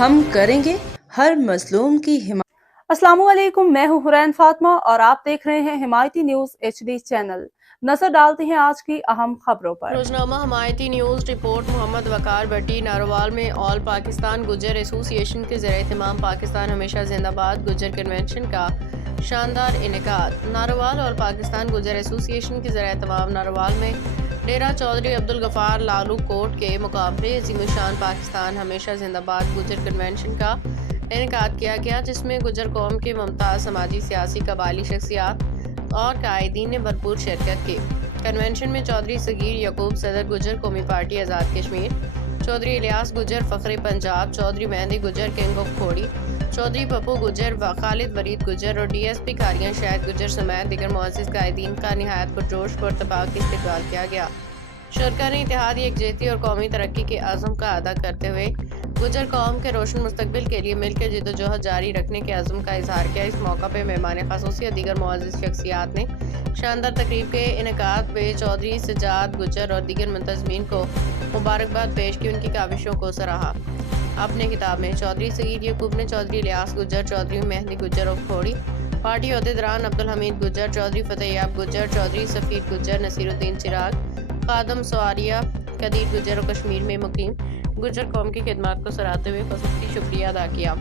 ہم کریں گے ہر مظلوم کی حمایت۔ السلام علیکم، میں ہوں حرین فاطمہ اور آپ دیکھ رہے ہیں حمایتی نیوز HD چینل۔ نظر ڈالتے ہیں آج کی اہم خبروں پر۔ روزنامہ حمایتی نیوز رپورٹ۔ محمد وقار بھٹی ناروال میں آل پاکستان گجر ایسوسی ایشن کے زیر اہتمام پاکستان ہمیشہ زندہ باد گجر کنونشن کا شاندار انعقاد۔ ناروال آل پاکستان گجر ایسوسی ایشن کے زیر اہتمام ناروال میں ڈیرہ چودھری عبدالغفار لالو کوٹ کے مقام پہ عظیم الشان پاکستان ہمیشہ زندہ باد گجر کنونشن کا انعقاد کیا گیا، جس میں گجر قوم کے ممتاز سماجی، سیاسی، قبائلی شخصیات اور قائدین نے بھرپور شرکت کی۔ کنونشن میں چودھری صغیر یعقوب صدر گجر قومی پارٹی آزاد کشمیر، چودھری الیاس گجر فخر پنجاب، چودھری مہندی گجر کنگ آف کھوڑی، چودھری پپو گجر، خالد ورید گجر اور DSP کھاریاں شاہد گجر سمیت دیگر معزز قائدین کا نہایت پرجوش و اتفاق سے استقبال کیا گیا۔ شرکا نے اتحادی، یکجہتی اور قومی ترقی کے عزم کا ادا کرتے ہوئے گجر قوم کے روشن مستقبل کے لیے مل کر جدوجہد جاری رکھنے کے عزم کا اظہار کیا۔ اس موقع پہ مہمان خصوصی اور دیگر معزز شخصیات نے شاندار تقریب کے انعقاد پہ چودھری سجاد گجر اور دیگر منتظمین کو مبارکباد پیش کی، ان کی کاوشوں کو سراہا۔ اپنے خطاب میں چودھری صغیر یعقوب نے چودھری الیاس گجر، چودھری مہندی گجر آف کھوڑی، پارٹی عہدیداران عبدالحمید گجر، چودھری فتح یاب گجر، چودھری سفید گجر، نصیر الدین چراغ، خادم سواریہ، قدیر گجر اور کشمیر میں مقیم گجر قوم کی خدمات کو سراہتے ہوئے خصوصی شکریہ ادا کیا۔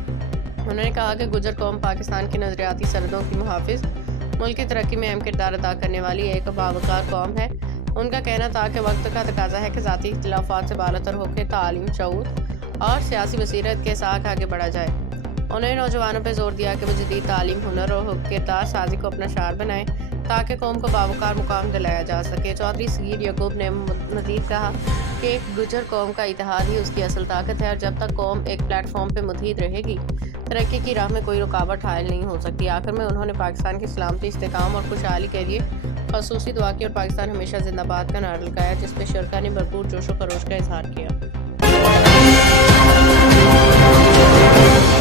انہوں نے کہا کہ گجر قوم پاکستان کی نظریاتی سرحدوں کی محافظ، ملک کی ترقی میں اہم کردار ادا کرنے والی ایک باوقار قوم ہے۔ ان کا کہنا تھا کہ وقت کا تقاضا ہے کہ ذاتی اختلافات سے بالاتر ہو کے تعلیم، شعور اور سیاسی بصیرت کے ساتھ آگے بڑھا جائے۔ انہوں نے نوجوانوں پر زور دیا کہ وہ جدید تعلیم، ہنر اور کردار سازی کو اپنا شعار بنائیں تاکہ قوم کو باوقار مقام دلایا جا سکے۔ چودھری صغیر یعقوب نے مزید کہا کہ گجر قوم کا اتحاد ہی اس کی اصل طاقت ہے اور جب تک قوم ایک پلیٹ فارم پہ متحد رہے گی، ترقی کی راہ میں کوئی رکاوٹ حائل نہیں ہو سکتی۔ آخر میں انہوں نے پاکستان کی سلامتی، استحکام اور خوشحالی کے لیے خصوصی دعا کی اور پاکستان ہمیشہ زندہ باد کا نعرہ لگایا، جس پہ شرکا نے بھرپور جوش و خروش کا اظہار کیا۔